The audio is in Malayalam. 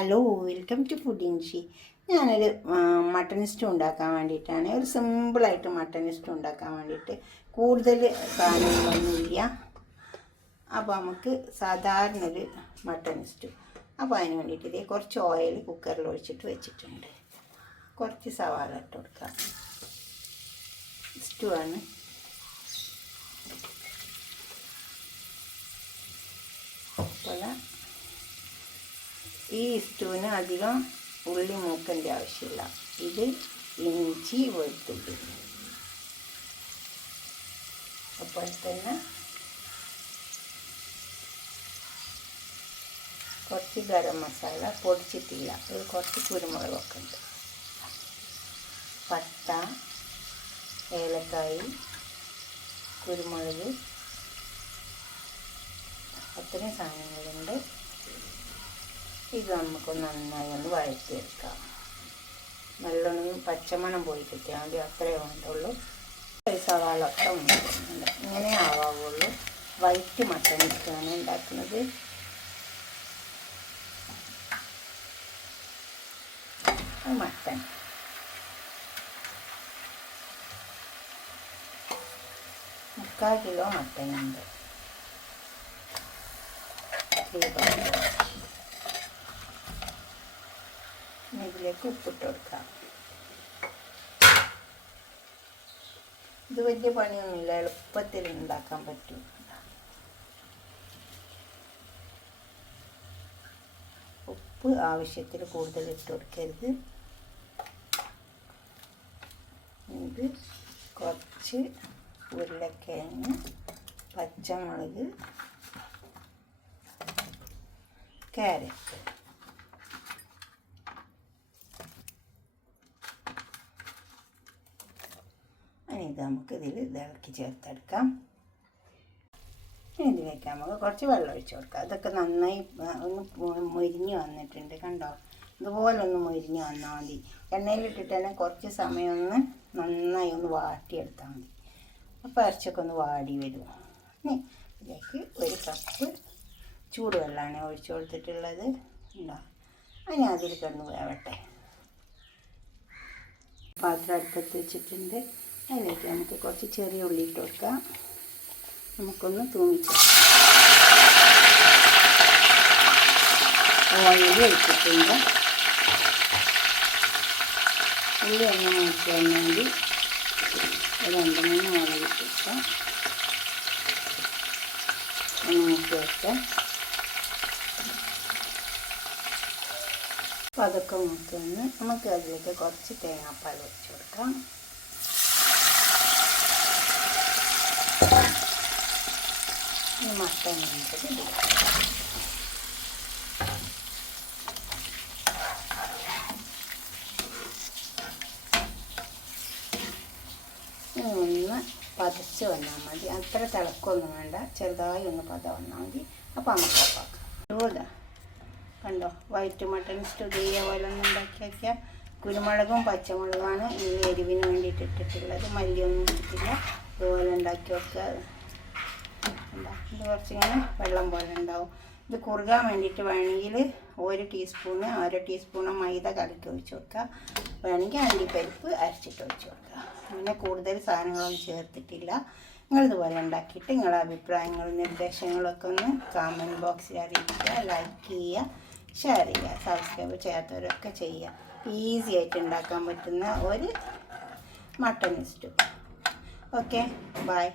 Hello, welcome to ഫുഡിൻഷി. ഞാനൊരു മട്ടൺ സ്റ്റൂ ഉണ്ടാക്കാൻ വേണ്ടിയിട്ടാണ്. ഒരു സിമ്പിളായിട്ട് മട്ടൺ സ്റ്റൂ ഉണ്ടാക്കാൻ വേണ്ടിയിട്ട് കൂടുതൽ സാധനങ്ങളൊന്നുമില്ല. അപ്പോൾ നമുക്ക് സാധാരണ ഒരു മട്ടൺ സ്റ്റൂ. അപ്പോൾ അതിന് വേണ്ടിയിട്ട് ഇതേ കുറച്ച് ഓയിൽ കുക്കറിൽ ഒഴിച്ചിട്ട് വെച്ചിട്ടുണ്ട്. കുറച്ച് സവാള ഇട്ട് കൊടുക്കാം. സ്റ്റൂ ആണ്. അപ്പോൾ ഈ സ്റ്റൂവിന് അധികം ഉള്ളി മൂക്കേണ്ട ആവശ്യമില്ല. ഇത് ഇഞ്ചി വെളുത്തുള്ളി, അപ്പോൾ തന്നെ കുറച്ച് ഗരം മസാല പൊടിച്ചിട്ടില്ല, ഇത് കുറച്ച് കുരുമുളകൊക്കെ ഉണ്ട്, പട്ട, ഏലക്കായി, കുരുമുളക്, അത്രയും സാധനങ്ങളുണ്ട്. ഇത് നമുക്ക് നന്നായി ഒന്ന് വഴറ്റിയെടുക്കാം. നല്ലോണം പച്ചമണം പോയി കിട്ടിയാൽ മതി, അത്രയേ വേണ്ടുള്ളൂ. സവാള ഒക്കെ ഉണ്ടാക്കുന്നുണ്ട്. ഇങ്ങനെ ആവാവുള്ളൂ. വൈറ്റ് മട്ടൺ ഇട്ടാണ് ഉണ്ടാക്കുന്നത്. മട്ടൺ മുക്കാൽ കിലോ മട്ടനുണ്ട്. ഇതിലേക്ക് ഉപ്പിട്ട് കൊടുക്കാം. ഇത് വലിയ പണിയൊന്നുമില്ല, എളുപ്പത്തിൽ ഉണ്ടാക്കാൻ പറ്റും. ഉപ്പ് ആവശ്യത്തിൽ കൂടുതൽ ഇട്ട് കൊടുക്കരുത്. ഇത് കുറച്ച് ഉരുളക്കിഴങ്ങ്, പച്ചമുളക്, ക്യാരറ്റ്. ഇത് നമുക്ക് ഇളക്കി ചേർത്തെടുക്കാം. ഇതിലേക്ക് നമുക്ക് കുറച്ച് വെള്ളം ഒഴിച്ച് കൊടുക്കാം. അതൊക്കെ നന്നായി ഒന്ന് മൊരിഞ്ഞ് വന്നിട്ടുണ്ട്, കണ്ടോ? ഇതുപോലെ ഒന്ന് മൊരിഞ്ഞ് വന്നാൽ മതി. എണ്ണയിലിട്ടിട്ട് തന്നെ കുറച്ച് സമയം ഒന്ന് നന്നായി ഒന്ന് വാട്ടിയെടുത്താൽ മതി. അപ്പോൾ ഇറച്ചൊക്കെ ഒന്ന് വാടി വരും. ഇനി ഇതിലേക്ക് ഒരു കപ്പ് ചൂടുവെള്ളമാണ് ഒഴിച്ചു കൊടുത്തിട്ടുള്ളത്. ഉണ്ടോ? അതിന് അതിൽ കിടന്ന് വേവട്ടെ. പാത്രം അടുപ്പത്ത് വെച്ചിട്ടുണ്ട്. അതിലേക്ക് നമുക്ക് കുറച്ച് ചെറിയ ഉള്ളി ഇട്ട് കൊടുക്കാം. നമുക്കൊന്ന് തൂമിച്ച് ഓയിൽ ഒഴിച്ചിട്ടുണ്ട്. ഉള്ളി ഒന്ന് മൂത്ത് വന്നെങ്കിൽ ഒരു 2-3 മുളക് ഇട്ടിട്ട് ഒന്ന് മൂത്ത് വെക്കാം. അപ്പോൾ അതൊക്കെ മൂത്ത് വന്ന് നമുക്ക് അതിലേക്ക് കുറച്ച് തേങ്ങാപ്പാൽ ഒഴിച്ച് കൊടുക്കാം. ഈ മട്ടൻ ഇട്ടത് ഒന്ന് പതച്ച് വന്നാൽ മതി. അത്ര തിളക്കൊന്നും വേണ്ട, ചെറുതായി ഒന്ന് പത വന്നാൽ മതി. അപ്പോൾ നമുക്ക് ഓഫാക്കാം. ഇതാ കണ്ടോ, വൈറ്റ് മട്ടൺ സ്റ്റൂ പോലെ ഒന്ന് ഉണ്ടാക്കി വയ്ക്കുക. കുരുമുളകും പച്ചമുളകുമാണ് ഈ എരിവിന് വേണ്ടിയിട്ട് ഇട്ടിട്ടുള്ളത്. മല്ലിയൊന്നും ഇട്ടിട്ടില്ല. ഇതുപോലെ ഉണ്ടാക്കി വെക്കുക. ഇത് കുറച്ചിങ്ങനെ വെള്ളം പോലെ ഉണ്ടാവും. ഇത് കുറുകാൻ വേണ്ടിയിട്ട് വേണമെങ്കിൽ 1 ടീസ്പൂണ് 1/2 ടീസ്പൂണ് മൈദ കലക്കി ഒഴിച്ച് കൊടുക്കുക. വേണമെങ്കിൽ അണ്ടിപ്പരിപ്പ് അരച്ചിട്ട് ഒഴിച്ച് കൊടുക്കുക. അങ്ങനെ കൂടുതൽ സാധനങ്ങളൊന്നും ചേർത്തിട്ടില്ല. നിങ്ങളിതുപോലെ ഉണ്ടാക്കിയിട്ട് നിങ്ങളുടെ അഭിപ്രായങ്ങളും നിർദ്ദേശങ്ങളൊക്കെ ഒന്ന് കമൻറ്റ് ബോക്സിൽ അറിയിക്കുക. ലൈക്ക് ചെയ്യുക, ഷെയർ ചെയ്യുക, സബ്സ്ക്രൈബ് ചെയ്യാത്തവരൊക്കെ ചെയ്യുക. ഈസി ആയിട്ട് ഉണ്ടാക്കാൻ പറ്റുന്ന ഒരു മട്ടൺ സ്റ്റൂ. Okay, by.